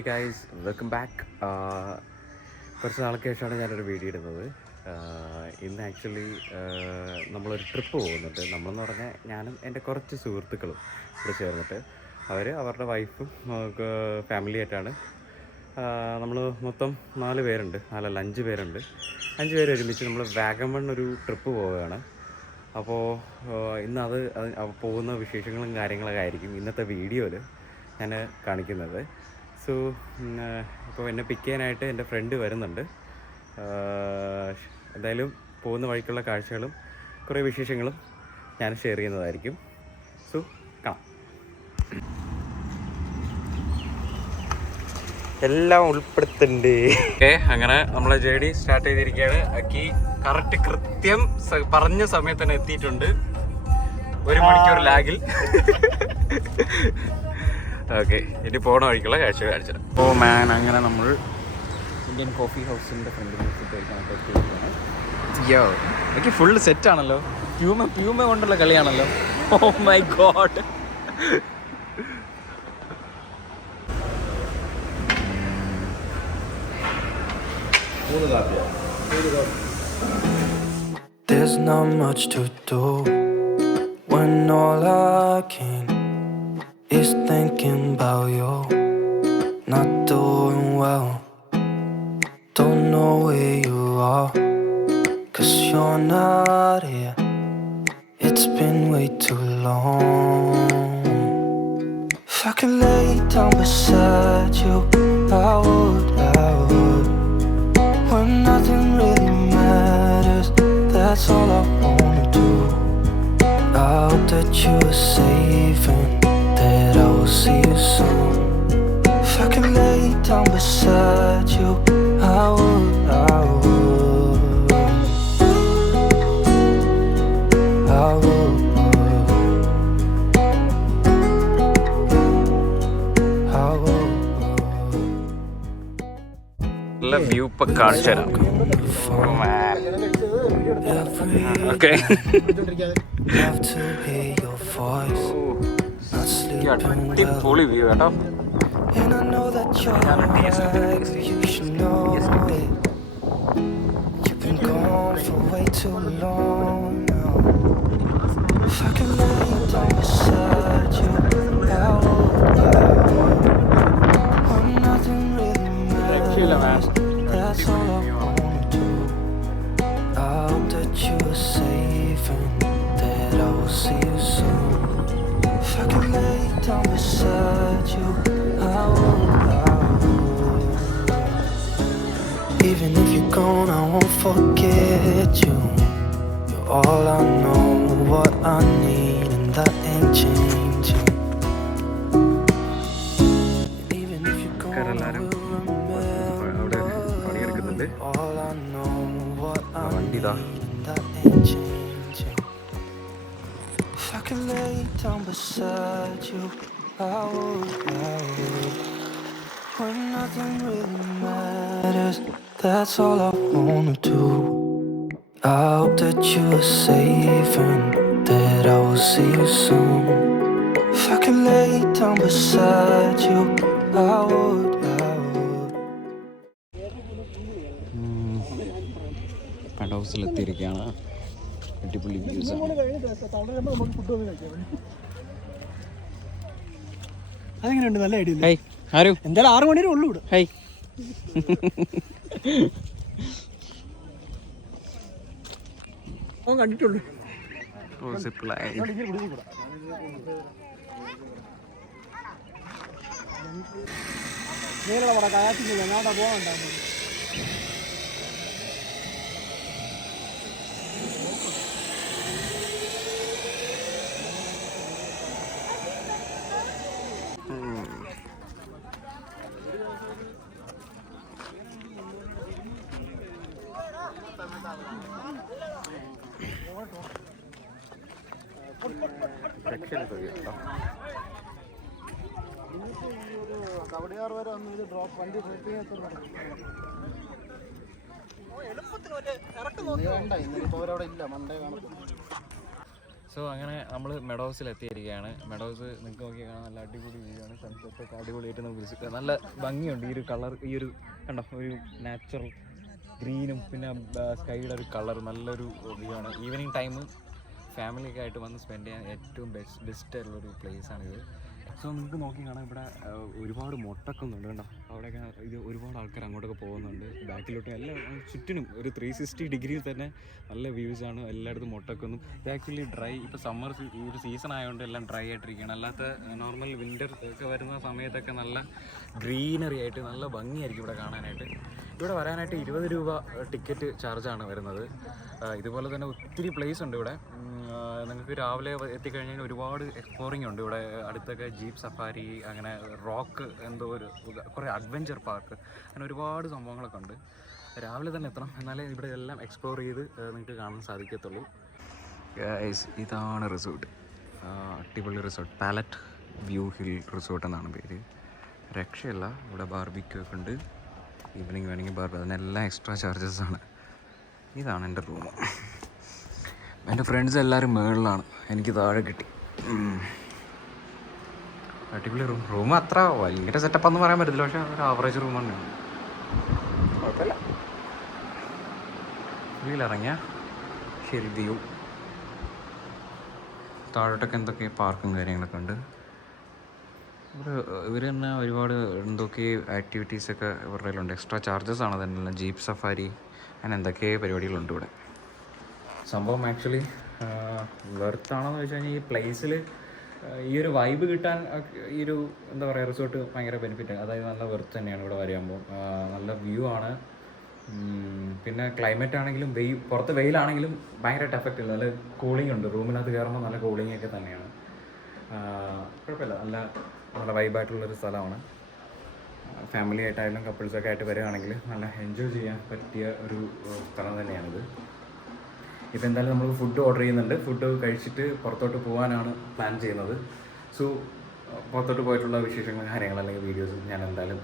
Hey guys, welcome back. കുറച്ച് നാൾക്ക് ശേഷമാണ് ഞാനൊരു വീഡിയോ ഇടുന്നത്. ഇന്ന് ആക്ച്വലി നമ്മളൊരു ട്രിപ്പ് പോകുന്നുണ്ട്. നമ്മളെന്ന് പറഞ്ഞാൽ ഞാനും എൻ്റെ കുറച്ച് സുഹൃത്തുക്കളും ഇവിടെ ചേർന്നിട്ട് അവരുടെ വൈഫും ഫാമിലിയായിട്ടാണ്. നമ്മൾ മൊത്തം 5 പേരുണ്ട്. 5 പേരുണ്ട്. 5 പേര് ഒരുമിച്ച് നമ്മൾ വാഗമൺ ഒരു ട്രിപ്പ് പോവുകയാണ്. അപ്പോൾ ഇന്ന് അത് പോകുന്ന വിശേഷങ്ങളും കാര്യങ്ങളൊക്കെ ആയിരിക്കും ഇന്നത്തെ വീഡിയോയിൽ ഞാൻ കാണിക്കുന്നത്. സോ ഇപ്പോൾ എന്നെ പിക്ക് ചെയ്യാനായിട്ട് എൻ്റെ ഫ്രണ്ട് വരുന്നുണ്ട്. എന്തായാലും പോകുന്ന വഴിക്കുള്ള കാഴ്ചകളും കുറേ വിശേഷങ്ങളും ഞാൻ ഷെയർ ചെയ്യുന്നതായിരിക്കും. സോ കാണാം. എല്ലാം ഉൾപ്പെടുത്തുന്നുണ്ട്. ഓക്കെ, അങ്ങനെ നമ്മളെ ജേർണി സ്റ്റാർട്ട് ചെയ്തിരിക്കുകയാണ്. അക്കി കറക്റ്റ് കൃത്യം പറഞ്ഞ സമയത്ത് തന്നെ എത്തിയിട്ടുണ്ട്. 1 മണിക്കൂർ ലാഗിൽ. ഓക്കെ, ഇനി പോണ വഴിക്കുള്ള കാഴ്ച കാണിച്ചത്. ഓ മാൻ, അങ്ങനെ നമ്മൾ ഇന്ത്യൻ കോഫി ഹൗസിൻ്റെ ഫ്രണ്ടിൽ ഫുഡ് കഴിക്കാനൊക്കെ എത്തിയിരിക്കുകയാണ്. യോ, എനിക്ക് ഫുള്ള് സെറ്റാണല്ലോ. പ്യൂമ കൊണ്ടുള്ള കളിയാണല്ലോ. Oh my God. There's not much to do when all I can is thinking about you. Not doing well, don't know where you are, 'cause you're not here. It's been way too long. If I could lay down beside you, I would. When nothing really matters, that's all I wanna do. I hope that you are safe and that I will see you soon. If I could lay down beside you, I would. I would. നല്ല view ഇപ്പം കാണിച്ചു തരാം. Okay, അടിപൊളി view കേട്ടോ. And I know that you're right, you should know it. You've been gone for way too long now. If I could lay down beside you, I would. When nothing really matters, that's all I wanna do. I hope that you are safe and that I will see you soon. If I could lay down beside you, I would. Even if you're gone, I won't forget you. You're all I know, what I need, and that ain't changing. Even if you're gone, I will remember. All I know, what I need, and that ain't changing. If I could lay down beside you, I would. When nothing really matters, that's all I wanna do. I hope that you are safe and that I will see you soon. If I could lay down beside you, I would. പണ്ട് ഹൗസിലെത്തിയിരിക്കുകയാണ്. അടിപൊളി വ്യൂസാണ്. അതെങ്ങനെയുണ്ട്? നല്ല idea. High ആരും എന്തായാലും 6 മണി വരെ ഉള്ളൂ ഇവിടെ. High അവൻ കണ്ടിട്ടുള്ളൂ. നേരെ അവിടെ കയാറ്റില്ല, ഞാൻ അവിടെ പോകാനുണ്ടായിരുന്നു. കവടിയാർ വരെ വന്ന് ഇത് ഡ്രോപ്പ് വണ്ടി ഡ്രോപ്പ് എളുപ്പത്തിൽ ഇന്നിപ്പോൾ അവരവിടെ ഇല്ല. മണ്ടേ കാണും. സോ അങ്ങനെ നമ്മൾ മെഡോസിൽ എത്തിയിരിക്കുകയാണ്. മെഡോസ് നിങ്ങൾക്ക് നോക്കി കാണാൻ നല്ല അടിപൊളി വ്യൂ ആണ്. സൺസെറ്റൊക്കെ അടിപൊളിയായിട്ട് നമുക്ക് വിസിറ്റ് നല്ല ഭംഗിയുണ്ട്. ഈ ഒരു കളർ, ഈ ഒരു കണ്ടോ ഒരു നാച്ചുറൽ ഗ്രീനും പിന്നെ സ്കൈയുടെ ഒരു കളർ നല്ലൊരു വ്യൂ ആണ്. ഈവനിങ് ടൈം ഫാമിലിയൊക്കെ ആയിട്ട് വന്ന് സ്പെൻഡ് ചെയ്യാൻ ഏറ്റവും ബെസ്റ്റ് ആയിട്ടുള്ളൊരു പ്ലേസാണിത്. സോ നിങ്ങൾക്ക് നോക്കി കാണാം ഇവിടെ ഒരുപാട് മൊട്ടക്കുന്നുണ്ട് കണ്ടോ. അവിടെയൊക്കെ ഇത് ഒരുപാട് ആൾക്കാർ അങ്ങോട്ടൊക്കെ പോകുന്നുണ്ട്. ബാക്കിലോട്ടും എല്ലാം ചുറ്റിനും ഒരു 360 ഡിഗ്രിയിൽ തന്നെ നല്ല വ്യൂസാണ്. എല്ലായിടത്തും മൊട്ടക്കൊന്നും. ഇത് ആക്ച്വലി ഡ്രൈ, ഇപ്പോൾ സമ്മർ ഈ ഒരു സീസൺ ആയതുകൊണ്ട് എല്ലാം ഡ്രൈ ആയിട്ടിരിക്കുകയാണ്. അല്ലാത്ത നോർമൽ വിൻ്റർ ഒക്കെ വരുന്ന സമയത്തൊക്കെ നല്ല ഗ്രീനറി ആയിട്ട് നല്ല ഭംഗിയായിരിക്കും ഇവിടെ കാണാനായിട്ട്. ഇവിടെ വരാനായിട്ട് 20 രൂപ ടിക്കറ്റ് ചാർജാണ് വരുന്നത്. ഇതുപോലെ തന്നെ ഒത്തിരി പ്ലേസ് ഉണ്ട് ഇവിടെ. നിങ്ങൾക്ക് രാവിലെ എത്തിക്കഴിഞ്ഞാൽ ഒരുപാട് എക്സ്പ്ലോറിംഗ് ഉണ്ട് ഇവിടെ. അടുത്തൊക്കെ ജീപ്പ് സഫാരി, അങ്ങനെ റോക്ക് എന്തോ ഒരു കുറേ അഡ്വഞ്ചർ പാർക്ക്, അങ്ങനെ ഒരുപാട് സംഭവങ്ങളൊക്കെ ഉണ്ട്. രാവിലെ തന്നെ എത്തണം, എന്നാലേ ഇവിടെ എല്ലാം എക്സ്പ്ലോർ ചെയ്ത് നിങ്ങൾക്ക് കാണാൻ സാധിക്കത്തുള്ളൂ. ഇതാണ് റിസോർട്ട്, അടിപൊളി resort. Palette view hill resort എന്നാണ് പേര്. രക്ഷയില്ല. ഇവിടെ ബാർബിക്യൂ ഒക്കെ ഉണ്ട്. ഈവനിങ് വേണമെങ്കിൽ അതിനെല്ലാം എക്സ്ട്രാ ചാർജസ് ആണ്. ഇതാണ് എൻ്റെ റൂം. എൻ്റെ ഫ്രണ്ട്സ് എല്ലാവരും മുകളിലാണ്, എനിക്ക് താഴെ കിട്ടി. അടിപൊളി റൂം അത്ര ഭയങ്കര സെറ്റപ്പാന്ന് പറയാൻ പറ്റില്ല, പക്ഷേ ഒരു ആവറേജ് റൂം തന്നെയാണ്, കുഴപ്പമില്ല. വീട്ടിലിറങ്ങിയ ഹിൽ വ്യൂ. താഴോട്ടൊക്കെ എന്തൊക്കെ പാർക്കും കാര്യങ്ങളൊക്കെ ഉണ്ട്. ഇവർ തന്നെ ഒരുപാട് എന്തൊക്കെ ആക്ടിവിറ്റീസൊക്കെ ഇവരുടെ കയ്യിലുണ്ട്. എക്സ്ട്രാ ചാർജസ് ആണ് തന്നെ. ജീപ്പ് സഫാരി അങ്ങനെ എന്തൊക്കെ പരിപാടികളുണ്ട് ഇവിടെ. സംഭവം ആക്ച്വലി വെർത്താണെന്ന് വെച്ച് കഴിഞ്ഞാൽ ഈ പ്ലേസിൽ ഈ ഒരു വൈബ് കിട്ടാൻ ഈ ഒരു എന്താ പറയുക റിസോർട്ട് ഭയങ്കര ബെനിഫിറ്റാണ്. അതായത് നല്ല വെർത്ത് തന്നെയാണ് ഇവിടെ വരുമ്പോൾ. നല്ല വ്യൂ ആണ്. പിന്നെ ക്ലൈമറ്റ് ആണെങ്കിലും പുറത്ത് വെയിലാണെങ്കിലും ഭയങ്കരമായിട്ട് എഫക്റ്റ് ഇല്ല. നല്ല കൂളിംഗ് ഉണ്ട്. റൂമിനകത്ത് കയറുമ്പോൾ നല്ല കൂളിംഗ് ഒക്കെ തന്നെയാണ്. കുഴപ്പമില്ല, നല്ല വൈബായിട്ടുള്ളൊരു സ്ഥലമാണ്. ഫാമിലി ആയിട്ടായാലും കപ്പിൾസൊക്കെ ആയിട്ട് വരികയാണെങ്കിൽ നല്ല എൻജോയ് ചെയ്യാൻ പറ്റിയ ഒരു സ്ഥലം തന്നെയാണിത്. ഇപ്പോൾ എന്തായാലും നമ്മൾ ഫുഡ് ഓർഡർ ചെയ്യുന്നുണ്ട്. ഫുഡ് കഴിച്ചിട്ട് പുറത്തോട്ട് പോകാനാണ് പ്ലാൻ ചെയ്യുന്നത്. സോ പുറത്തോട്ട് പോയിട്ടുള്ള വിശേഷങ്ങളും കാര്യങ്ങളും അല്ലെങ്കിൽ വീഡിയോസും ഞാൻ എന്തായാലും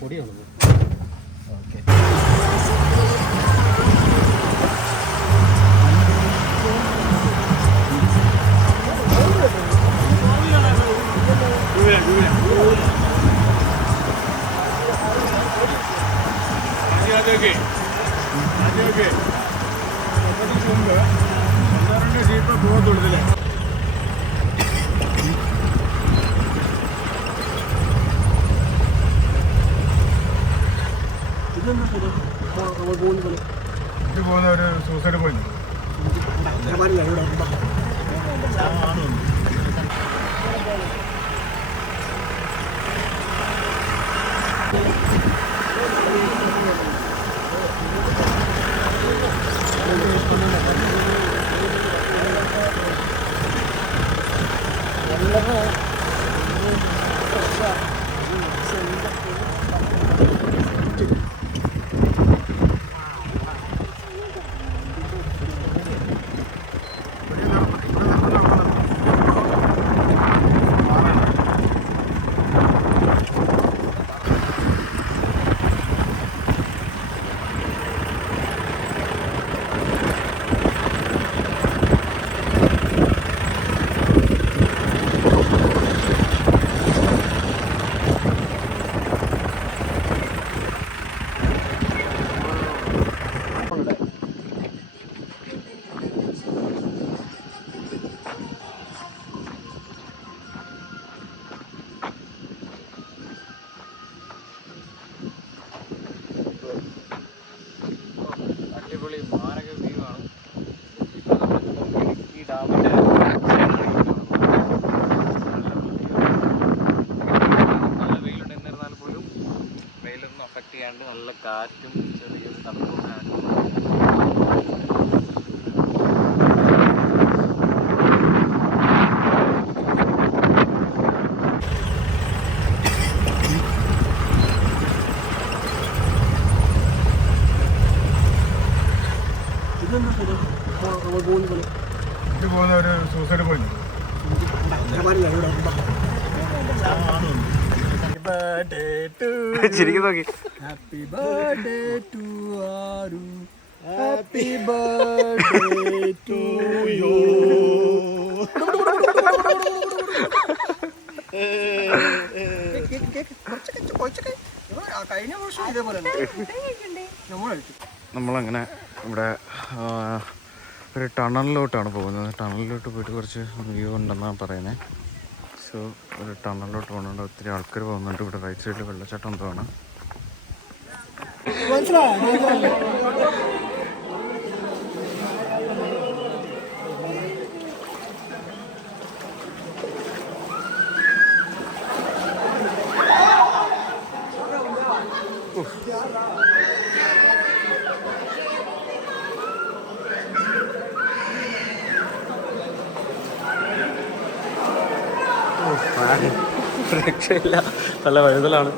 പൊടിയാണോ? ഓക്കെ. ജീപ്പ് പോകത്തുള്ളൂ. ഇത് പോകുന്ന ഒരു സൂസൈഡ് പോയിന്റ്. നല്ല കാറ്റും ചെറിയൊരു തണുപ്പും ഇത് പോകുന്ന ഒരു സൂസൈഡ് പോയിന്റ്. ശരിക്കും നോക്കി. ഹാപ്പി ബർത്ത്ഡേ ടു ആരു, ഹാപ്പി ബർത്ത്ഡേ ടു യു. കഴിഞ്ഞ വർഷം ഇതേപോലെ നമ്മളങ്ങനെ ഇവിടെ ഒരു ടണലിലോട്ടാണ് പോകുന്നത്. ടണലിലോട്ട് പോയിട്ട് കുറച്ച് വ്യൂ ഉണ്ടെന്നാണ് പറയുന്നത്. സോ ഒരു ടണലിലോട്ട് പോകുന്നുണ്ട്. ഒത്തിരി ആൾക്കാർ പോകുന്നുണ്ട്. ഇവിടെ റൈറ്റ് സൈഡിൽ വെള്ളച്ചാട്ടം എന്താണ്. രക്ഷയില്ല, നല്ല വഴുതലാണ്.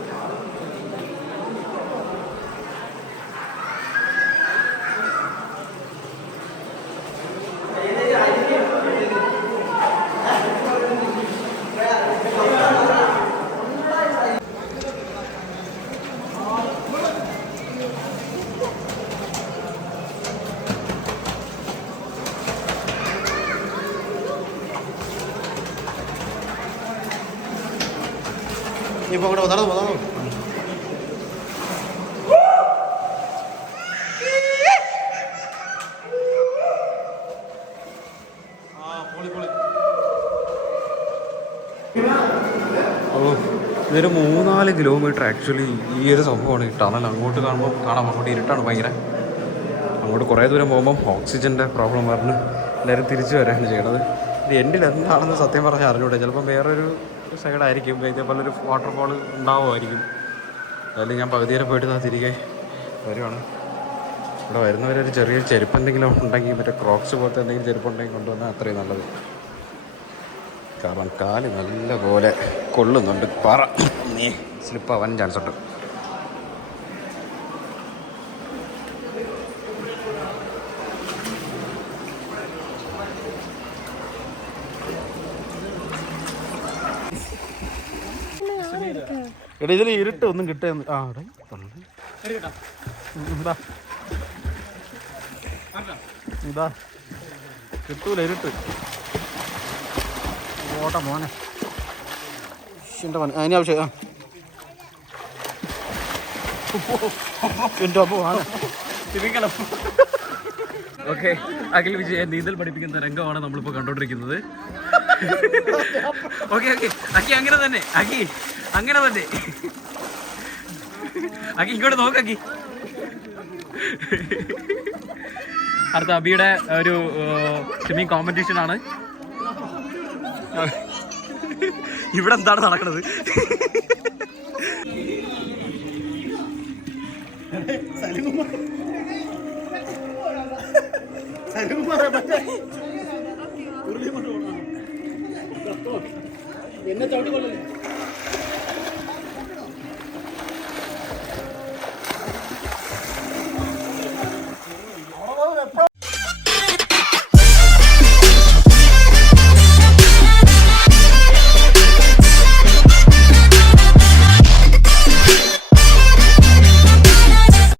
ഇപ്പൊ കൂടെ വന്നോ. ഇതൊരു 3-4 കിലോമീറ്റർ ആക്ച്വലി ഈ ഒരു സംഭവമാണ്. ഈ ടണൽ അങ്ങോട്ട് കാണുമ്പോൾ കാണാം, അങ്ങോട്ട് ഇരുട്ടാണ് ഭയങ്കര. അങ്ങോട്ട് കുറേ ദൂരം പോകുമ്പം ഓക്സിജൻ്റെ പ്രോബ്ലം പറഞ്ഞ് എല്ലാവരും തിരിച്ചു വരാനാണ് ചെയ്യണത്. ഇത് എൻഡിൽ എന്താണെന്ന് സത്യം പറഞ്ഞാൽ അറിഞ്ഞൂടെ. ചിലപ്പം വേറൊരു സൈഡായിരിക്കും, ഇതേപോലെ ഒരു വാട്ടർഫോൾ ഉണ്ടാവുമായിരിക്കും. അതിൽ ഞാൻ പകുതി വരെ പോയിട്ട് തിരികെ വരുവാണ്. ഇവിടെ വരുന്നവരൊരു ചെറിയ ചെരുപ്പ് എന്തെങ്കിലും ഉണ്ടെങ്കിൽ, മറ്റേ ക്രോക്സ് പോലത്തെ എന്തെങ്കിലും ചെരുപ്പുണ്ടെങ്കിൽ കൊണ്ടുവന്നാൽ അത്രയും നല്ലത്. കാരണം കാല് നല്ല പോലെ കൊള്ളുന്നുണ്ട്. പറ നീ സ്ലിപ്പാവാൻ ചാൻസ് ഉണ്ട്. എടാ ഇതിൽ ഇരുട്ട് ഒന്നും കിട്ടുക. ഇതാ കിട്ടൂല ഇരുട്ട്. ഓട്ട മോനെ എൻ്റെ മോനെ അതിന് ആവശ്യം. ഓക്കെ, അഖിൽ വിജയ നീന്തൽ പഠിപ്പിക്കുന്ന രംഗമാണ് നമ്മളിപ്പോൾ കണ്ടോണ്ടിരിക്കുന്നത്. ഓക്കെ ഓക്കെ, അക്കി അങ്ങനെ തന്നെ, അക്കി അങ്ങനെ തന്നെ. അക്കി ഇങ്ങോട്ട് നോക്കി. അടുത്ത അബിയുടെ ഒരു സ്വിമ്മിങ് കോമ്പറ്റീഷൻ ആണ്. ഇവിടെ എന്താണ് നടക്കുന്നത്? എന്നെ ചവിട്ടി കൊള്ളല്ലേ.